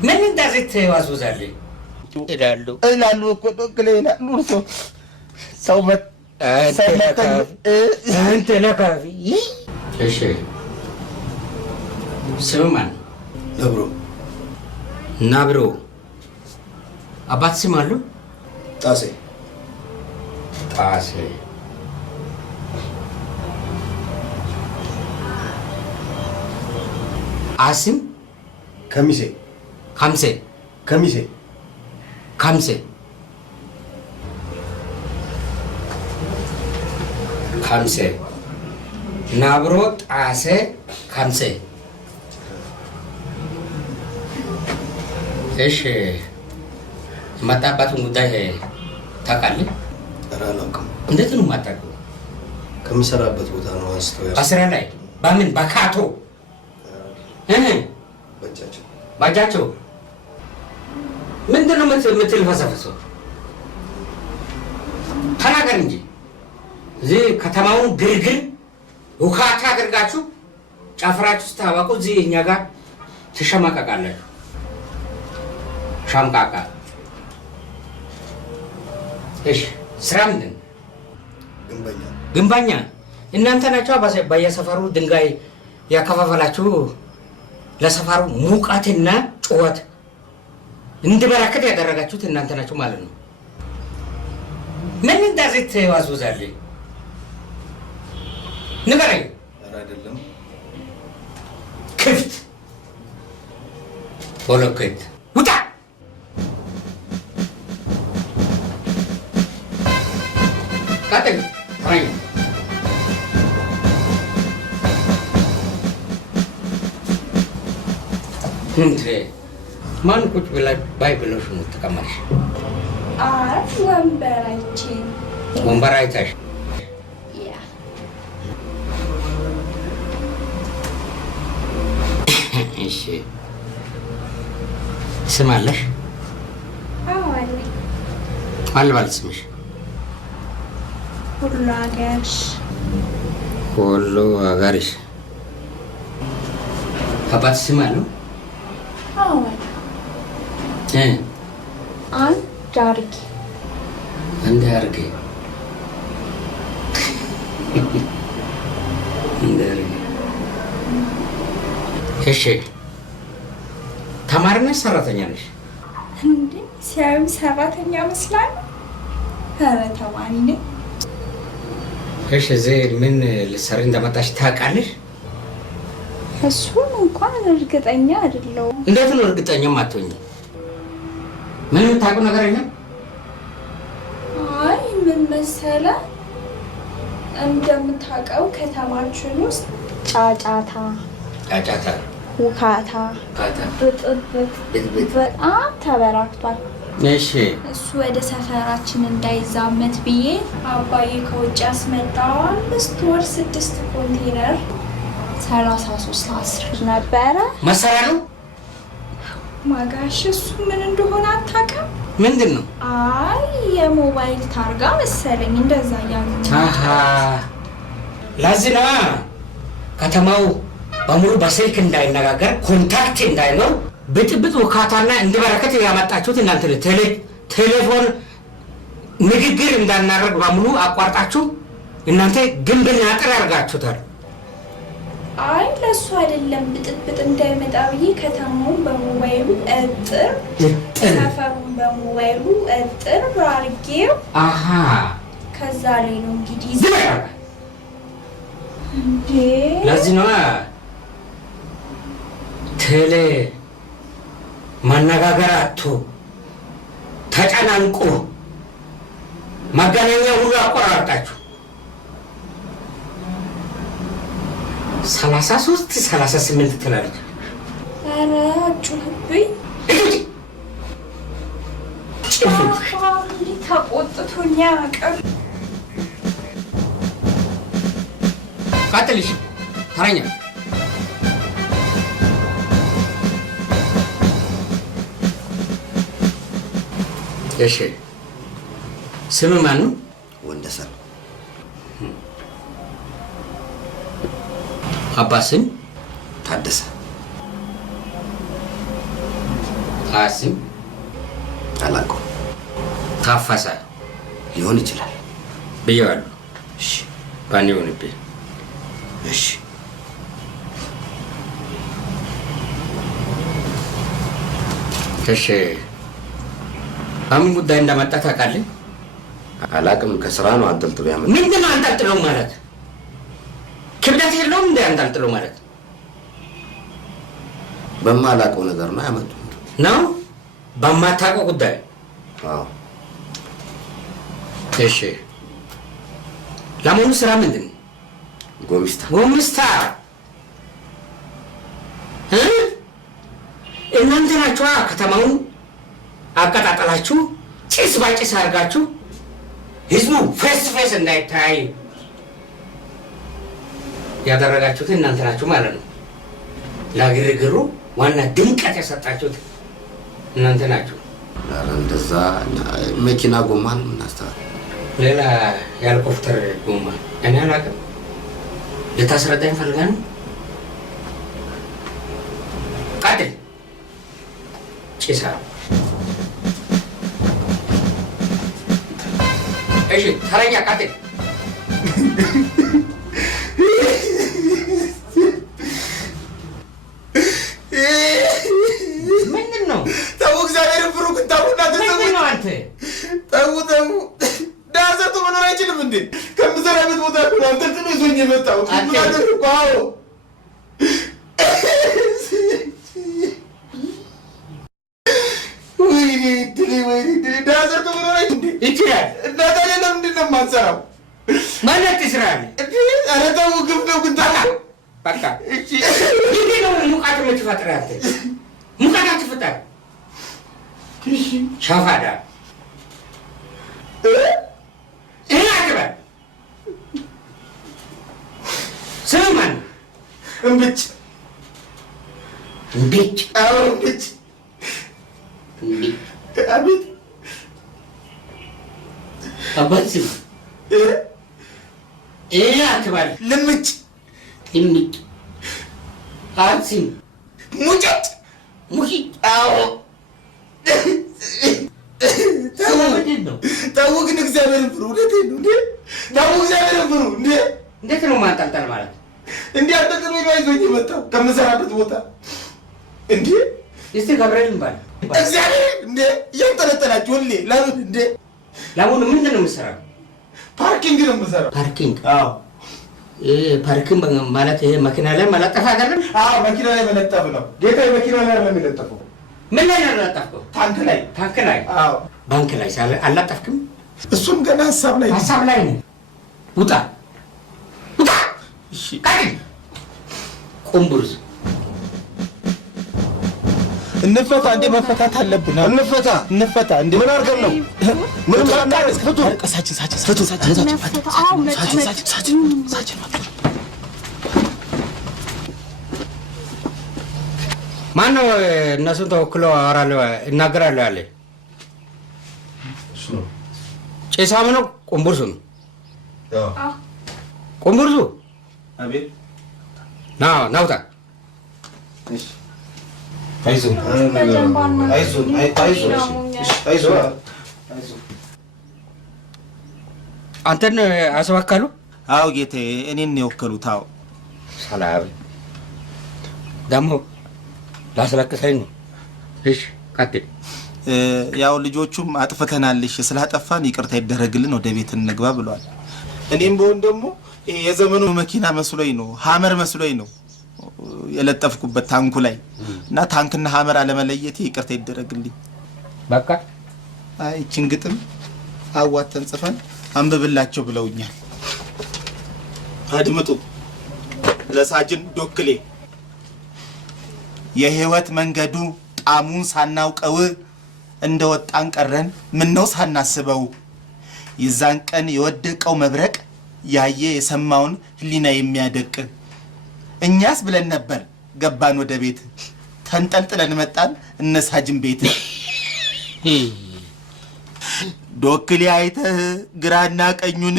ምን እንደዚህ ትዋዝውዛለህ? እላሉ እኮ ዶክሌ ይላሉ። ሰው አንተ ለካፊ። እሺ ስም ማን? ነብሮ። ናብሮ። አባት ስም አሉ? ጣሴ። ጣሴ። አስም? ከሚሴ። ካምሴ። ከሚሴ። ካምሴ። ካምሴ። ናብሮ ጣሴ ካምሴ። እሺ የመጣበትን ጉዳይ ታውቃለህ? ኧረ አላውቅም። እንዴት ነው የማታውቀው? ከምሰራበት ቦታ ነው አንስተው በስራ ላይ በምን በካቶ በእጃቸው ባጃቸው ምንድን ነው የምትልፈሰፍሰው? ተናገር እንጂ። እዚህ ከተማውን ግርግር ውካታ አድርጋችሁ ጨፍራችሁ ስታበቁ እዚህ እኛ ጋር ትሸማቀቃላችሁ። ሻምቃቃ። እሺ ስራ ምንድን ነው? ግንበኛ። ግንበኛ እናንተ ናችሁ በየሰፈሩ ድንጋይ ያከፋፈላችሁ ለሰፈሩ ሙቀትና ጩኸት እንዲበረከት ያደረጋችሁት እናንተ ናችሁ ማለት ነው። ምን እንደዚህ ትዋዝውዛለህ? ንገረኝ። ኧረ አይደለም። ክፍት ቦሎኬት ውጣ። ቀጥል። አይ እንዴ ማን ቁጭ ብላ ባይብሎሽ ነው ተቀማሽ? ወንበር አይተሽ? ያ እሺ ስም አለሽ? አዎ አለኝ። አልባል ስምሽ? ሁሉ አገርሽ። ሁሉ አገርሽ። አባት ስም አለው? አዎ አንድ አድርጌ አንድ አድርጌ እሺ ተማሪ ነሽ ሰራተኛ ነሽ? እንዴ ሲያዩ ሰራተኛ መስላል። ኧረ ተማሪ ነኝ። እሺ እዚህ ምን ልትሰሪ እንደመጣሽ ታውቃለሽ? እሱን እንኳን እርግጠኛ አይደለሁም። እንዴት ነው እርግጠኛ ማትሆኝ? ምን የምታውቀው ነገር የለም? አይ ምን መሰለህ፣ እንደምታውቀው ከተማችን ውስጥ ጫጫታ ውካታ ብጥብጥ በጣም ተበራክቷል። እሺ እሱ ወደ ሰፈራችን እንዳይዛመት ብዬ አባዬ ከውጭ ያስመጣው 5 ወር 6 ኮንቴነር 33 አስር ነበረ። መሰራ ነው ማጋሽ። እሱ ምን እንደሆነ አታውቅም? ምንድን ነው? አይ የሞባይል ታርጋ መሰለኝ እንደዛ ያሉ። አሃ ለዚህ ነው ከተማው በሙሉ በስልክ እንዳይነጋገር ኮንታክት እንዳይኖር ብጥብጥ ውካታና እንዲበረከት ያመጣችሁት እናንተ ቴሌፎን ንግግር እንዳናደርግ በሙሉ አቋርጣችሁ እናንተ ግንብና አጥር ያርጋችሁታል። አይ ለሱ አይደለም ብጥብጥ እንዳይመጣ ብዬ ከተማውን በሞባይሉ እጥር ሰፈሩን በሞባይሉ እጥር አድርጌው አሃ ከዛ ላይ ነው እንግዲህ ዝም እንዴ። ለዚህ ነው ቴሌ ማነጋገር አጥቶ ተጨናንቆ መገናኛ ሁሉ አቆራርጣችሁ 33 38 ትላለች። ኧረ አጩህብኝ። ተቆጥቶኛ ያውቅም። ቀጥልሽ ተረኛ እሺ ስም ማን ነው? ወንደሰን። አባት ስም? ታደሰ። ቃሲም አላውቀውም። ታፈሰ ሊሆን ይችላል ብዬዋለሁ። እሺ ባን ይሁንብኝ። እሺ እሺ በምን ጉዳይ እንደመጣ ታውቃለህ? አላውቅም። ከስራ ነው አንጠልጥሎ ያመጣው። ምንድን ነው አንጠልጥሎ ማለት? ክብደት የለውም እንደ አንጠልጥሎ ማለት በማላውቀው ነገር ነው ያመጡት ነው። በማታውቀው ጉዳይ? አዎ። እሺ ለመሆኑ ስራ ምንድን ነው? ጎሚስታ እናንተ ናችኋ ከተማውን አቀጣጠላችሁ ጭስ ባጭስ አድርጋችሁ ህዝቡ ፌስ ፌስ እንዳይታይ ያደረጋችሁት እናንተ ናችሁ ማለት ነው። ለግርግሩ ዋና ድምቀት የሰጣችሁት እናንተ ናችሁ። እንደዛ መኪና ጎማን እናስተዋል። ሌላ የሄሊኮፕተር ጎማ እኔ አላውቅም። ልታስረዳኝ ፈልገህ ነው? ቀጥል። ጭሳ እሺ፣ ተረኛ ቀጥል። ምንድን ነው? ተው እግዚአብሔር ፍሩ። ግን ተው እናንተ ተው። ምንድን ነው አንተ? ተው ዳሰቱ መኖር አይችልም እንዴ? ከምሰራበት ቦታ ነው አንተ ጥሎ ይዞኝ የመጣው። አዎ ወይኔ ድሌ ዳሰቱ መኖር አይችልም እንዴ? ይችላል። እናንተ ለምንድን ነው የማትሰራው? ማለት ይስራል። ኧረ ተው ግፍ ነው ግን ተው። በቃ እሺ። ይሄ ነው ሙቀት የምትፈጥር አንተ። ሙቀት አትፈጥር። እሺ ሻፋዳ ይሄ አትበል። ስም ማን? እምብጭ። አዎ እምብጭ። አቤት አባት ስም ይሄ አትበል። ልምጭ። አትሲም ሙጭጭ። አዎ ምንድን ነው? ተው ግን እግዚአብሔርን ፍሩ። እውነቴን ነው እንዴ? ተው እግዚአብሔርን ፍሩ እንዴ! እንዴት ነው ማንጠልጠል ማለት? እንዲህ አንጠልጥሎ ነው ይዞኝ የመጣው ከምሰራበት ቦታ እንዴ! እስቲ ገብርኤል ባል እግዚአብሔር እንዴ! እያንጠለጠላችሁ ሁሌ ለምን እንዴ? ለምን ምንድን ነው የምትሰራው? ፓርኪንግ ነው የምሰራው። ፓርኪንግ? አዎ። ፓርኪንግ ማለት ይሄ መኪና ላይ መለጠፍ አይደለም? አዎ መኪና ላይ መለጠፍ ነው ጌታ። መኪና ላይ አይደለም የሚለጠፈው። ምን ላይ ነው ያለጠፍከው? ታንክ ላይ። ታንክ ላይ? አዎ። ባንክ ላይ አላጠፍክም? እሱም ገና ሀሳብ ላይ ነው። ውጣ። እሺ ቀጥል። ቁምቡርዝ እንፈታ እንዴ? መፈታት አለብን። እንፈታ እንዴ? ምን አድርገን ነው? ምን ማለት ፍቱ። ማን ነው እነሱን ተወክሎ አወራለሁ እናገራለሁ ያለ? ጭሳም ነው? ቁምቡርሱ ነው? ቁምቡርሱ? አቤት። ናውጣ። አይዞህ አንተን አስባካሉ? አዎ ጌታዬ፣ እኔን ነው የወከሉት። አዎ ሰላም ደግሞ ላስለቅሰኝ ነው። እሺ ቀጥል። ያው ልጆቹም አጥፍተናልሽ ስላጠፋን ይቅርታ ይደረግልን ወደ ቤት እንግባ ብሏል። እኔም በሆን ደግሞ የዘመኑ መኪና መስሎኝ ነው፣ ሀመር መስሎኝ ነው የለጠፍኩበት ታንኩ ላይ እና ታንክና ሀመር አለመለየቴ ይቅርታ ይደረግልኝ። በቃ ይችን ግጥም አዋተን ጽፈን አንብብላቸው ብለውኛል። አድምጡ። ለሳጅን ዶክሌ የህይወት መንገዱ ጣሙን ሳናውቀው እንደወጣን ቀረን ምነው ሳናስበው ይዛን ቀን የወደቀው መብረቅ ያየ የሰማውን ህሊና የሚያደቅ እኛስ ብለን ነበር ገባን ወደ ቤት ተንጠልጥለን መጣን እነሳጅን ቤት ዶክሌ አይተህ ግራና ቀኙን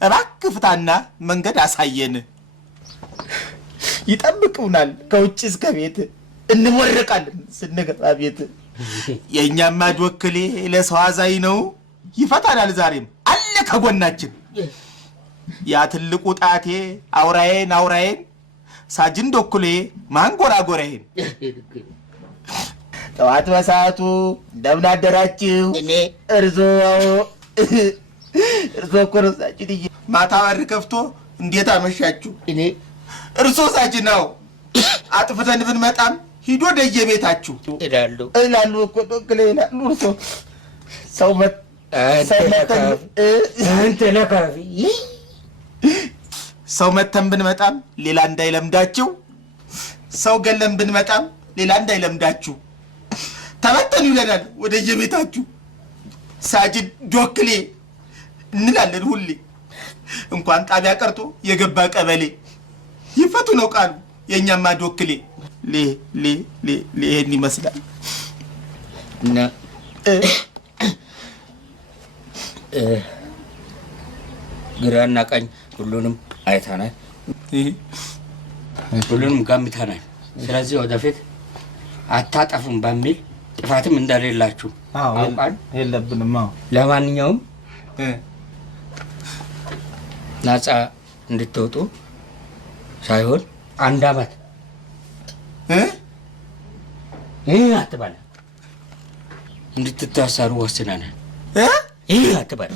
እባክህ ፍታና መንገድ አሳየን። ይጠብቁናል ከውጭ እስከ ቤት እንሞርቃለን ስንገባ ቤት የእኛማ ዶክሌ ለሰው አዛኝ ነው፣ ይፈታናል። ዛሬም አለ ከጎናችን። ያ ትልቁ ጣቴ አውራዬን ሳጅን ዶክሌ ማንጎራጎራዬን ጠዋት በሰዓቱ እንደምን አደራችሁ? እርሶ እኮ ነው ሳጅን። ማታ በር ከፍቶ እንዴት አመሻችሁ? እርሶ ሳጅን ነው። አጥፍተን ብንመጣም ሂዶ ደየቤታችሁ እላሉ እኮ ዶክሌ ይላሉ። እርሶ ሰው መተን ብንመጣም ሌላ እንዳይለምዳችሁ፣ ሰው ገለን ብንመጣም ሌላ እንዳይለምዳችሁ፣ ተበተኑ ይለናል ወደየቤታችሁ። ሳጅን ዶክሌ እንላለን ሁሌ። እንኳን ጣቢያ ቀርቶ የገባ ቀበሌ ይፈቱ ነው ቃሉ የእኛማ ዶክሌ። ይሄን ይመስላል እና ግራና ቀኝ ሁሉንም አይተናል፣ ሁሉንም ገምተናል። ስለዚህ ወደፊት አታጠፉም በሚል ጥፋትም እንደሌላችሁ አውቃል የለብንም። ለማንኛውም ነፃ እንድትወጡ ሳይሆን 1 ዓመት አትበል እንድትታሰሩ ወስነናል። አትበል